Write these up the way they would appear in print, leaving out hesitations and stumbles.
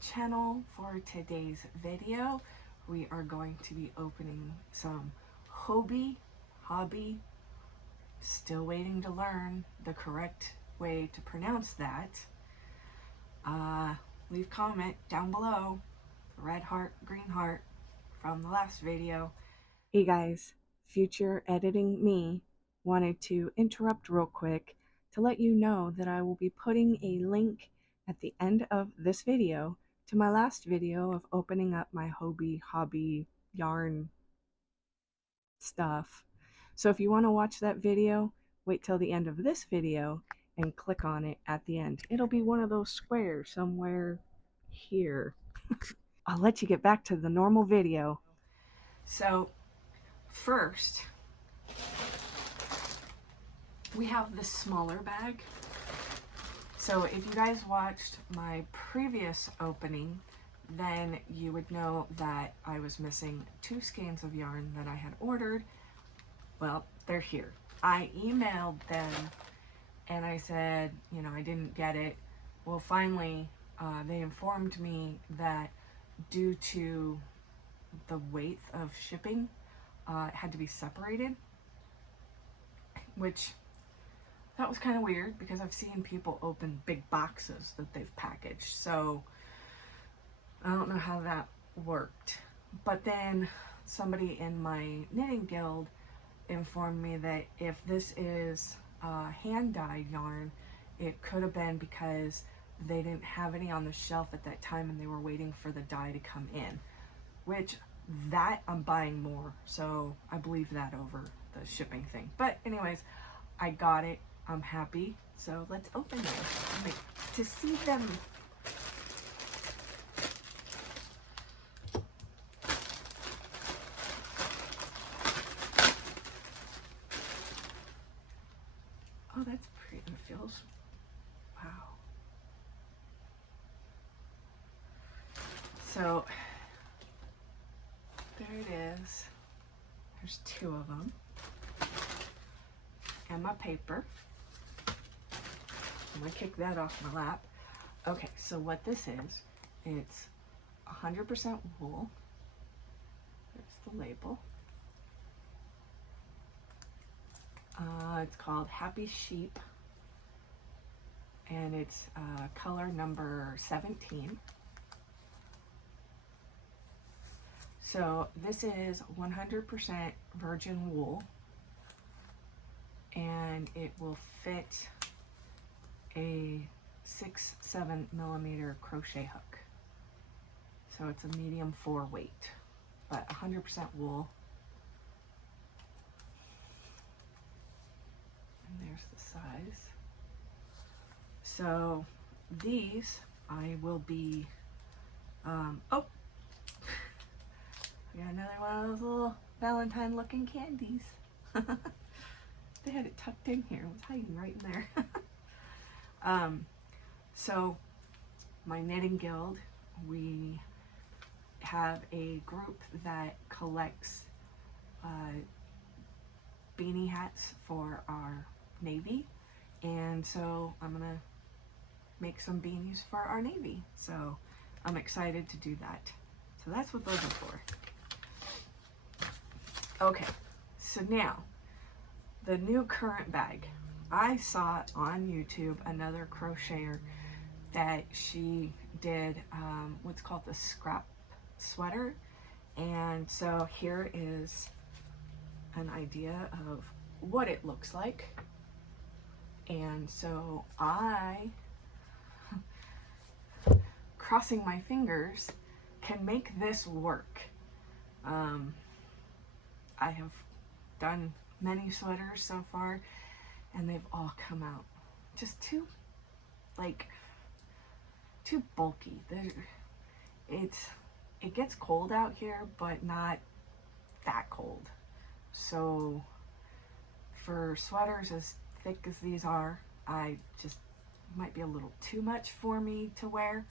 channel. For today's video, we are going to be opening some Hobbii, still waiting to learn the correct way to pronounce that. Leave comment down below, the red heart, green heart from the last video. Hey guys, future editing me wanted to interrupt real quick to let you know that I will be putting a link at the end of this video to my last video of opening up my Hobbii yarn stuff. So if you want to watch that video, wait till the end of this video and click on it at the end. It'll be one of those squares somewhere here. I'll let you get back to the normal video. So first, we have this smaller bag. So if you guys watched my previous opening, then you would know that I was missing 2 skeins of yarn that I had ordered. Well, they're here. I emailed them and I said, you know, I didn't get it. Well, finally, they informed me that due to the weight of shipping, it had to be separated, which that was kind of weird because I've seen people open big boxes that they've packaged. So I don't know how that worked. But then somebody in my knitting guild informed me that if this is hand-dyed yarn, it could have been because they didn't have any on the shelf at that time and they were waiting for the dye to come in, which that I'm buying more, so I believe that over the shipping thing. But anyways, I got it. I'm happy. So let's open it to see them. Oh, that's pretty. It feels, wow. So there it is. There's 2 of them. And my paper. I'm gonna kick that off my lap. Okay, so what this is, it's 100% wool. There's the label. It's called Happy Sheep, and it's color number 17. So this is 100% virgin wool, and it will fit a 6-7 millimeter crochet hook. So it's a medium 4 weight, but 100% wool. And there's the size. So these I will be, oh, I got another one of those little Valentine looking candies. They had it tucked in here. It was hiding right in there. So my knitting guild, we have a group that collects beanie hats for our Navy, and so I'm gonna make some beanies for our Navy. So I'm excited to do that. So that's what those are for. Okay, so now the new current bag. I saw on YouTube another crocheter that she did what's called the scrap sweater, and so here is an idea of what it looks like. And so I, crossing my fingers, can make this work. I have done many sweaters so far, and they've all come out just too bulky. It gets cold out here, but not that cold. So for sweaters as thick as these are, I just might be a little too much for me to wear.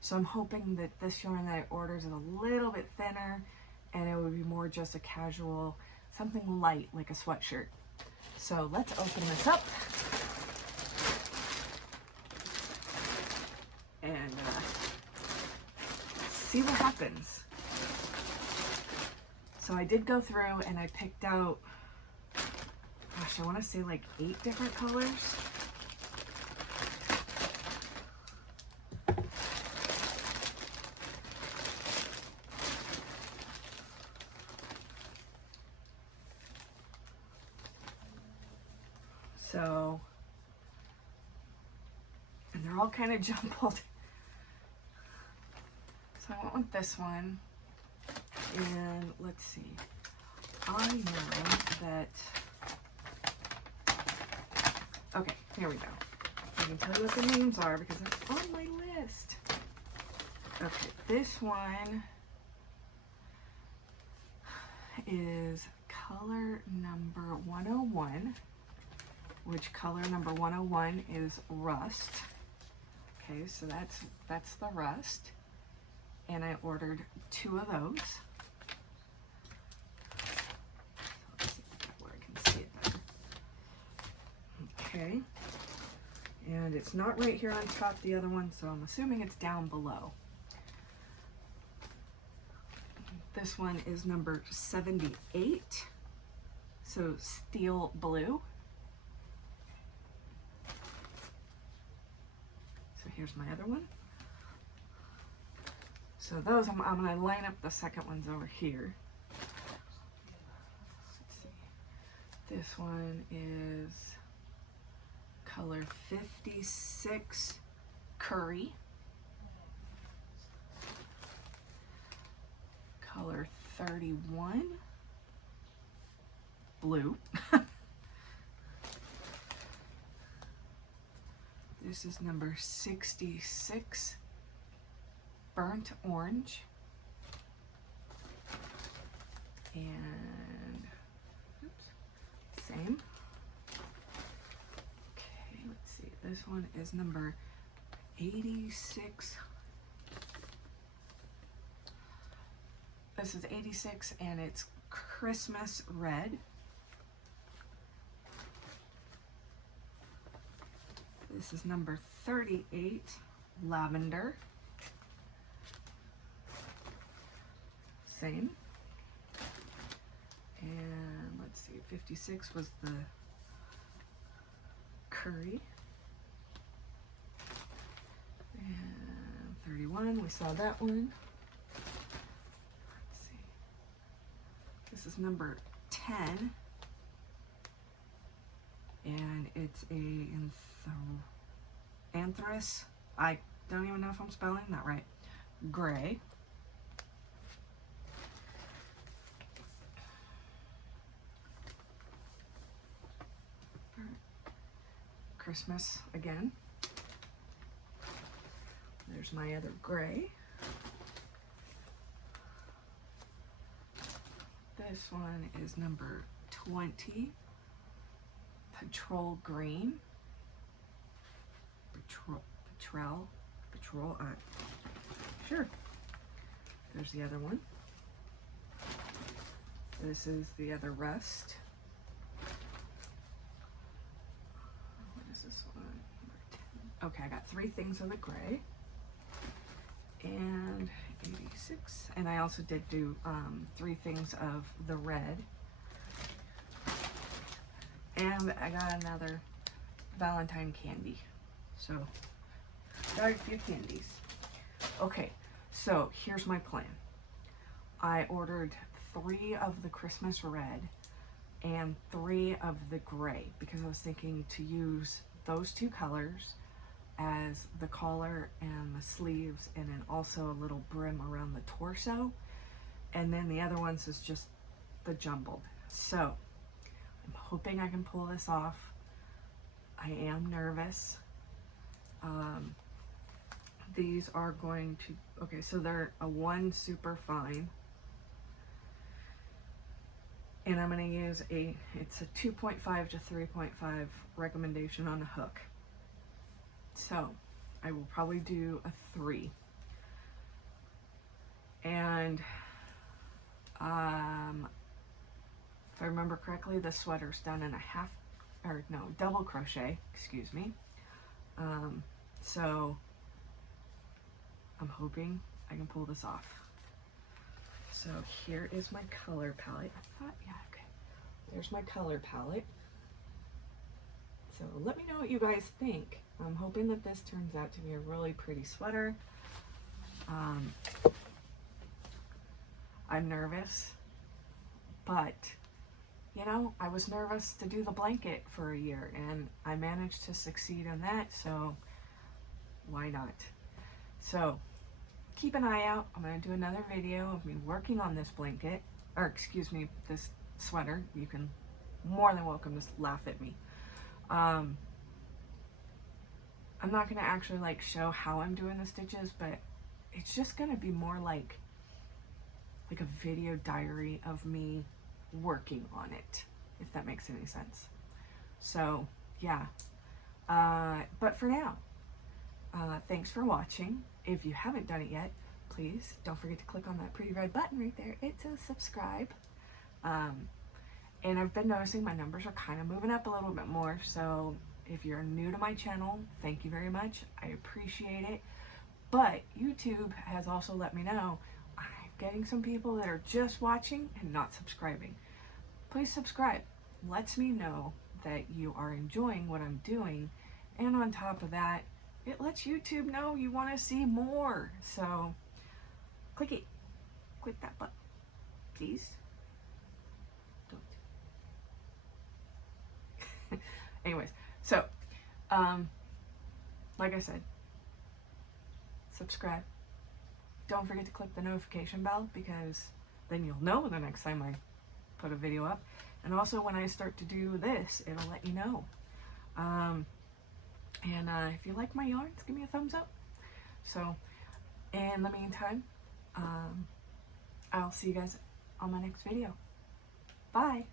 So I'm hoping that this yarn that I ordered is a little bit thinner and it would be more just a casual, something light like a sweatshirt. So let's open this up. And see what happens. So I did go through and I picked out, gosh, I want to say like 8 different colors. So, and they're all kind of jumbled. So I went with this one, and let's see. I know that, okay, here we go. I can tell you what the names are because they're on my list. Okay, this one is color number 101, which color number 101 is Rust. Okay, so that's the Rust. And I ordered 2 of those. Let's see where I can see it better. Okay. And it's not right here on top, the other one, so I'm assuming it's down below. This one is number 78. So steel blue. So here's my other one. So those, I'm going to line up the second ones over here. Let's see. This one is color 56 curry. Color 31 blue. This is number 66 burnt orange, and oops, same. Okay, let's see. This one is number 86. This is 86, and it's Christmas red. This is number 38, lavender. Same. And let's see, 56 was the curry. And 31, we saw that one. Let's see. This is number 10. And it's a anthracite. I don't even know if I'm spelling that right. Gray. Christmas again. There's my other gray. This one is number 20, Patrol Green. Patrol, sure. There's the other one. This is the other Rust. What is this one? Okay, I got 3 things of the gray. And 86. And I also did do 3 things of the red. And I got another Valentine candy. So, got a few candies. Okay, so here's my plan. I ordered 3 of the Christmas red and 3 of the gray because I was thinking to use those 2 colors as the collar and the sleeves, and then also a little brim around the torso. And then the other ones is just the jumbled. So I'm hoping I can pull this off. I am nervous. These are going to, okay, so they're a 1 super fine. And I'm going to use it's a 2.5 to 3.5 recommendation on a hook. So I will probably do a 3. And if I remember correctly, the sweater's done in a double crochet, excuse me. So I'm hoping I can pull this off. So here is my color palette. I thought, yeah, okay. There's my color palette. So let me know what you guys think. I'm hoping that this turns out to be a really pretty sweater. I'm nervous, but you know, I was nervous to do the blanket for a year and I managed to succeed in that, so why not? So keep an eye out. I'm going to do another video of me working on this blanket, or excuse me, this sweater. You can more than welcome to laugh at me. I'm not going to actually like show how I'm doing the stitches, but it's just going to be more like a video diary of me working on it, if that makes any sense. So yeah, but for now, thanks for watching. If you haven't done it yet, please don't forget to click on that pretty red button right there. It says subscribe. And I've been noticing my numbers are kind of moving up a little bit more, so if you're new to my channel, thank you very much. I appreciate it. But YouTube has also let me know I'm getting some people that are just watching and not subscribing. Please subscribe. Lets me know that you are enjoying what I'm doing, and on top of that, it lets YouTube know you want to see more. So click it. Click that button, please. Don't. Anyways, so like I said, subscribe. Don't forget to click the notification bell, because then you'll know the next time I put a video up. And also when I start to do this, it'll let you know. If you like my yarns, give me a thumbs up. So in the meantime, I'll see you guys on my next video. Bye.